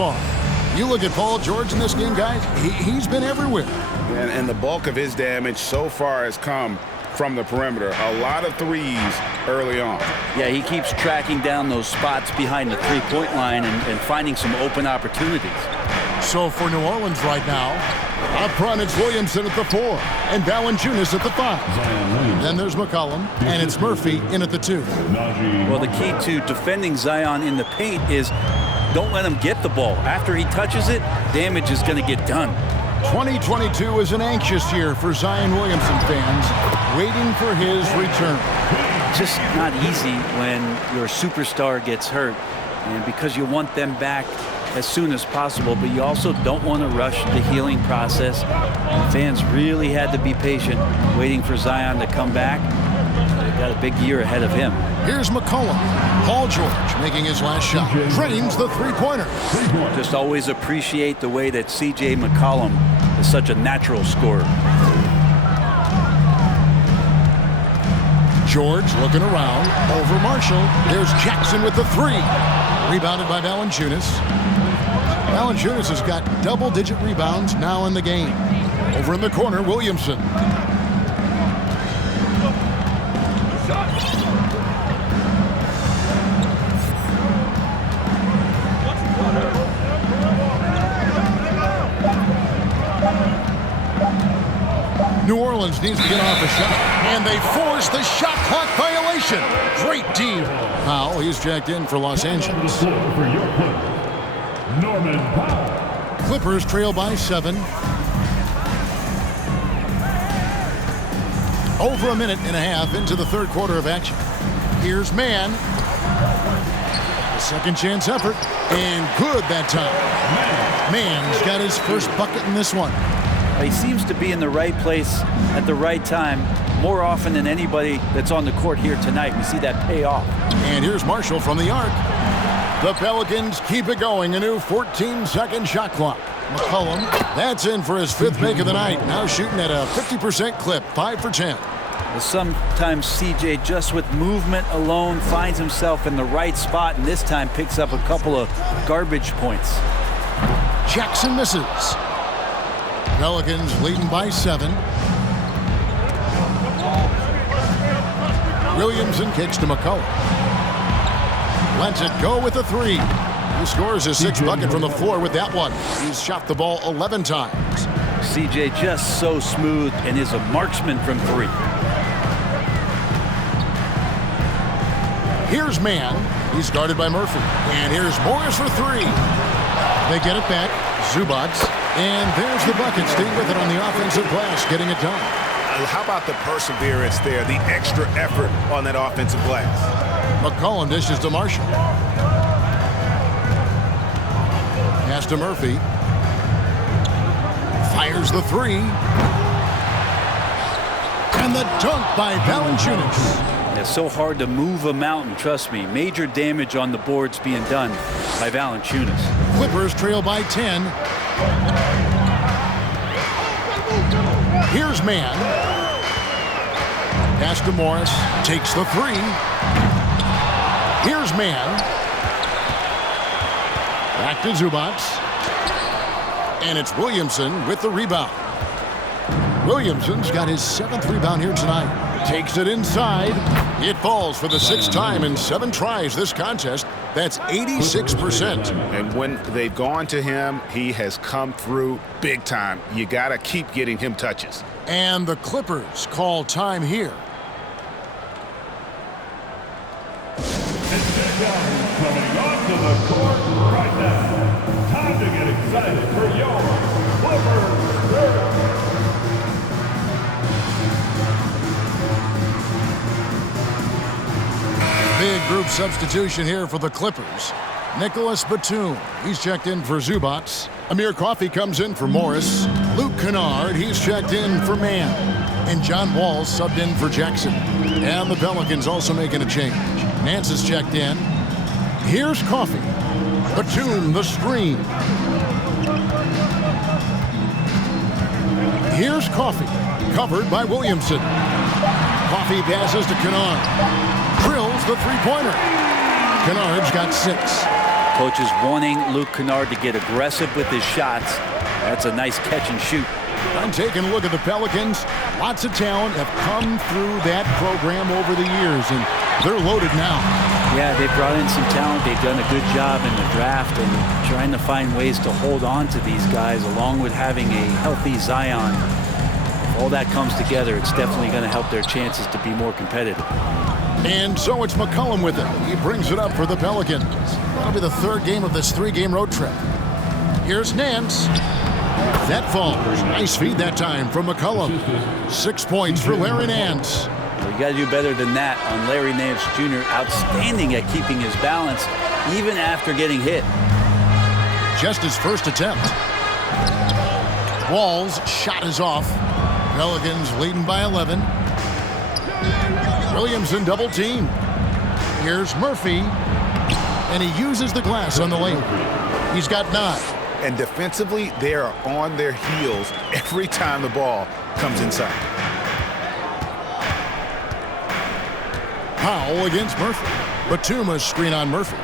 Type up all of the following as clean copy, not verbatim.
far. You look at Paul George in this game, guys, he's been everywhere. And the bulk of his damage so far has come from the perimeter. A lot of threes early on. Yeah, he keeps tracking down those spots behind the three-point line and finding some open opportunities. So for New Orleans right now, up front it's Williamson at the 4 and Valanciunas at the 5. Then there's McCollum, and it's Murphy in at the 2. Well, the key to defending Zion in the paint is don't let him get the ball. After he touches it, damage is going to get done. 2022 is an anxious year for Zion Williamson fans, waiting for his return. Just not easy when your superstar gets hurt, and because you want them back as soon as possible, but you also don't want to rush the healing process. Fans really had to be patient, waiting for Zion to come back. They've got a big year ahead of him. Here's McCollum. Paul George making his last shot. Drains the three-pointer. Just always appreciate the way that C.J. McCollum is such a natural scorer. George looking around. Over Marshall. There's Jackson with the 3. Rebounded by Valanciunas. Valanciunas has got double-digit rebounds now in the game. Over in the corner, Williamson. New Orleans needs to get off a shot, and they force the shot clock violation. Great D. Powell, he's jacked in for Los Angeles. Norman Powell. Clippers trail by 7. Over a minute and a half into the third quarter of action. Here's Mann. Second chance effort, and good that time. Mann's got his first bucket in this one. He seems to be in the right place at the right time more often than anybody that's on the court here tonight. We see that pay off. And here's Marshall from the arc. The Pelicans keep it going. A new 14-second shot clock. McCollum, that's in for his 5th make of the night. Now shooting at a 50% clip, 5 for 10. Well, sometimes CJ just with movement alone finds himself in the right spot, and this time picks up a couple of garbage points. Jackson misses. Pelicans leading by 7. Williamson kicks to McCollum. Lets it go with a 3. He scores his 6th bucket from the floor with that one. He's shot the ball 11 times. CJ just so smooth and is a marksman from 3. Here's Mann. He's guarded by Murphy. And here's Morris for 3. They get it back. Zubac. And there's the bucket. Staying with it on the offensive glass, getting it done. How about the perseverance there, the extra effort on that offensive glass? McCollum dishes to Marshall. Pass to Murphy. Fires the 3. And the dunk by Valanciunas. It's so hard to move a mountain, trust me. Major damage on the boards being done by Valanciunas. Clippers trail by 10. Here's Mann. Pass to Morris. Takes the 3. Here's Mann. Back to Zubac. And it's Williamson with the rebound. Williamson's got his 7th rebound here tonight. Takes it inside. It falls for the 6th time in 7 tries this contest. That's 86%. And when they've gone to him, he has come through big time. You got to keep getting him touches. And the Clippers call time here. Coming onto the court right now. Time to get excited for your Clippers. Big group substitution here for the Clippers. Nicholas Batum, he's checked in for Zubac. Amir Coffey comes in for Morris. Luke Kennard, he's checked in for Mann. And John Wall subbed in for Jackson. And the Pelicans also making a change. Nance is checked in. Here's Coffey. Batum, the screen. Here's Coffey, covered by Williamson. Coffey passes to Kennard. Drills the three-pointer. Kennard's got 6. Coach is wanting Luke Kennard to get aggressive with his shots. That's a nice catch and shoot. I'm taking a look at the Pelicans. Lots of talent have come through that program over the years, and they're loaded now. Yeah, they brought in some talent. They've done a good job in the draft and trying to find ways to hold on to these guys, along with having a healthy Zion. If all that comes together, it's definitely going to help their chances to be more competitive. And so it's McCollum with it. He brings it up for the Pelicans. That'll be the third game of this 3-game road trip. Here's Nance. That falls. Nice feed that time from McCollum. 6 points for Larry Nance. You got to do better than that on Larry Nance Jr. Outstanding at keeping his balance, even after getting hit. Just his first attempt. Wall's shot is off. Pelicans leading by 11. Williamson double team. Here's Murphy. And he uses the glass on the lane. He's got 9. And defensively, they are on their heels every time the ball comes inside. Powell against Murphy. Batuma's screen on Murphy.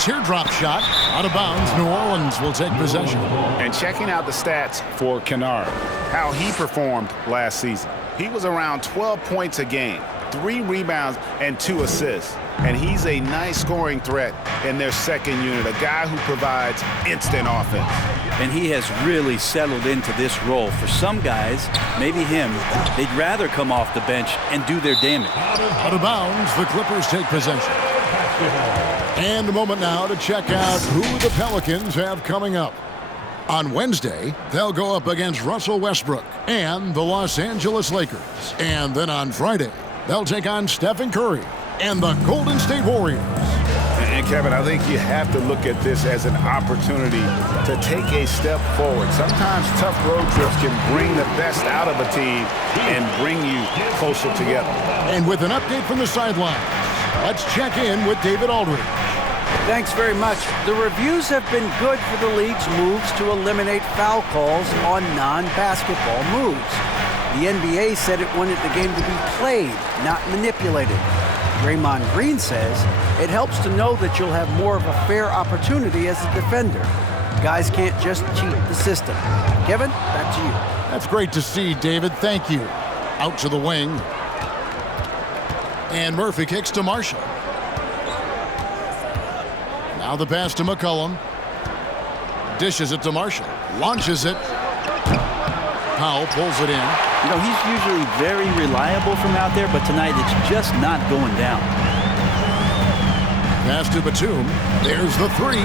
Teardrop shot out of bounds. New Orleans will take possession. And checking out the stats for Kennard, how he performed last season. He was around 12 points a game, 3 rebounds, and 2 assists. And he's a nice scoring threat in their second unit, a guy who provides instant offense. And he has really settled into this role. For some guys, maybe him, they'd rather come off the bench and do their damage. Out of bounds, the Clippers take possession. And a moment now to check out who the Pelicans have coming up. On Wednesday, they'll go up against Russell Westbrook and the Los Angeles Lakers. And then on Friday, they'll take on Stephen Curry and the Golden State Warriors. And Kevin, I think you have to look at this as an opportunity to take a step forward. Sometimes tough road trips can bring the best out of a team and bring you closer together. And with an update from the sidelines, let's check in with David Aldridge. Thanks very much. The reviews have been good for the league's moves to eliminate foul calls on non-basketball moves. The NBA said it wanted the game to be played, not manipulated. Draymond Green says it helps to know that you'll have more of a fair opportunity as a defender. Guys can't just cheat the system. Kevin, back to you. That's great to see, David. Thank you. Out to the wing. And Murphy kicks to Marshall. Now the pass to McCollum. Dishes it to Marshall. Launches it. Powell pulls it in. You know, he's usually very reliable from out there, but tonight it's just not going down. Pass to Batum. There's the 3.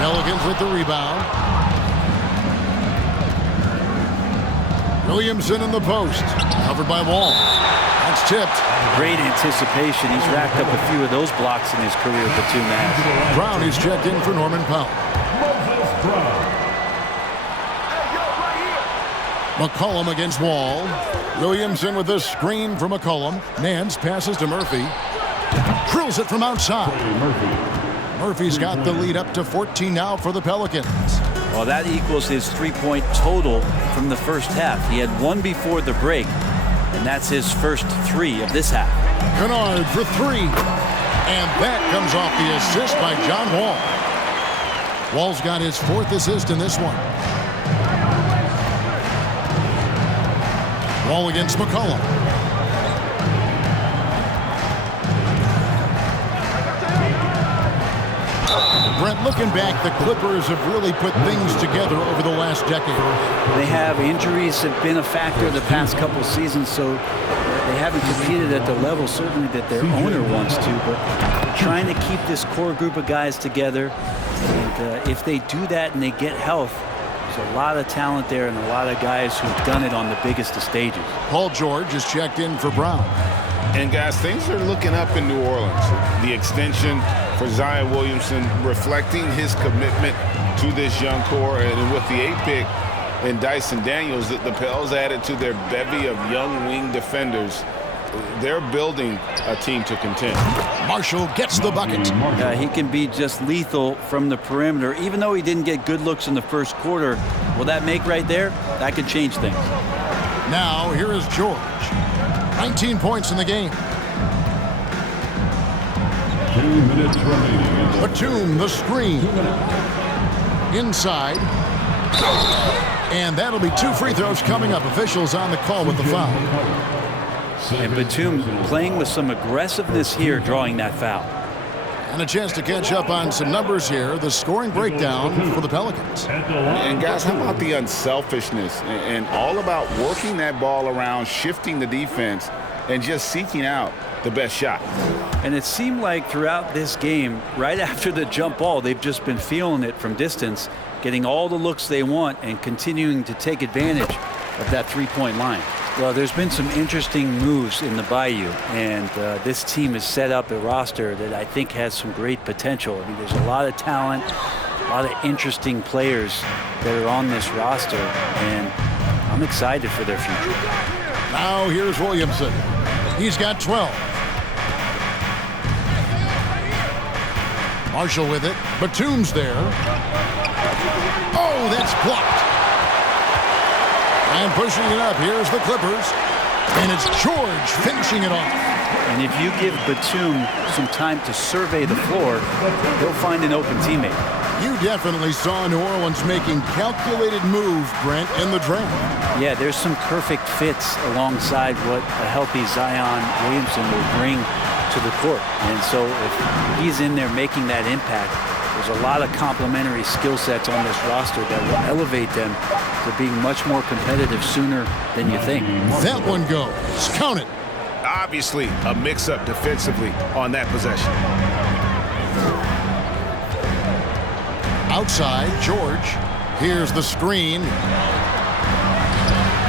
Pelicans with the rebound. Williamson in the post. Covered by Wall. That's tipped. Great anticipation. He's racked up a few of those blocks in his career, Batum has. Brown is checked in for Norman Powell. Moses Brown. McCollum against Wall. Williamson with this screen for McCollum. Nance passes to Murphy. Drills it from outside. Murphy's got the lead up to 14 now for the Pelicans. Well, that equals his 3-point total from the first half. He had 1 before the break, and that's his first 3 of this half. Kennard for 3. And that comes off the assist by John Wall. Wall's got his 4th assist in this one. Wall against McCollum. Brent, looking back, the Clippers have really put things together over the last decade. They have. Injuries have been a factor the past couple seasons, so they haven't competed at the level certainly that their owner wants to, but trying to keep this core group of guys together. And if they do that and they get health, there's a lot of talent there and a lot of guys who've done it on the biggest of stages. Paul George is checked in for Brown. And guys, things are looking up in New Orleans. The extension for Zion Williamson reflecting his commitment to this young core, and with the 8th pick and Dyson Daniels, the Pels added to their bevy of young wing defenders. They're building a team to contend. Marshall gets the bucket. He can be just lethal from the perimeter. Even though he didn't get good looks in the first quarter, will that make right there? That could change things. Now, here is George. 19 points in the game. 2 minutes remaining in the Batum, the screen. Inside. And that'll be 2 free throws coming up. Officials on the call with the foul. And Batum playing with some aggressiveness here, drawing that foul. And a chance to catch up on some numbers here. The scoring breakdown for the Pelicans. And guys, how about the unselfishness and all about working that ball around, shifting the defense, and just seeking out the best shot. And it seemed like throughout this game, right after the jump ball, they've just been feeling it from distance, getting all the looks they want and continuing to take advantage of that three-point line. Well, there's been some interesting moves in the Bayou, and this team has set up a roster that I think has some great potential. I mean, there's a lot of talent, a lot of interesting players that are on this roster, and I'm excited for their future. Now here's Williamson. He's got 12. Marshall with it. Batum's there. Oh, that's blocked. And pushing it up, here's the Clippers. And it's George finishing it off. And if you give Batum some time to survey the floor, he'll find an open teammate. You definitely saw New Orleans making calculated moves, Brent, in the draft. Yeah, there's some perfect fits alongside what a healthy Zion Williamson will bring to the court. And so if he's in there making that impact, there's a lot of complementary skill sets on this roster that will elevate them to being much more competitive sooner than you think. That one goes. Count it. Obviously, a mix-up defensively on that possession. Outside, George. Here's the screen.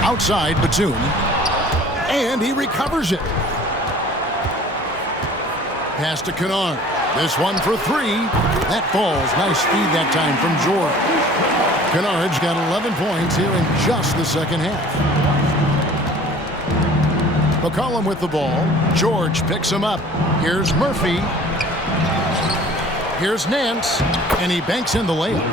Outside, Batum. And he recovers it. Pass to Kennard. This one for 3. That falls. Nice speed that time from George. Kennard's got 11 points here in just the second half. McCollum with the ball. George picks him up. Here's Murphy. Here's Nance. And he banks in the layup.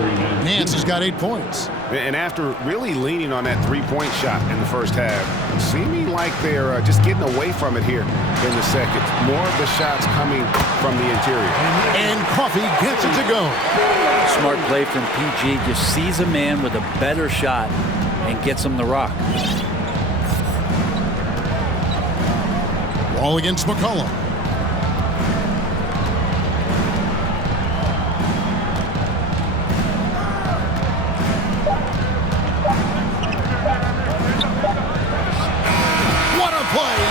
Nance has got 8 points. And after really leaning on that three-point shot in the first half, seeming like they're just getting away from it here in the second. More of the shots coming from the interior. And Coffey gets it to go. Smart play from PG. Just sees a man with a better shot and gets him the rock. Ball against McCollum.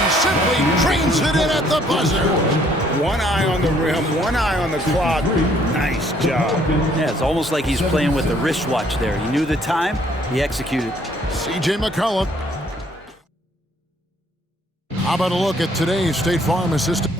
Simply trains it in at the buzzer. One eye on the rim, one eye on the clock. Nice job. Yeah, it's almost like he's playing with the wristwatch there. He knew the time, he executed. C.J. McCollum. How about a look at today's State Farm assistant?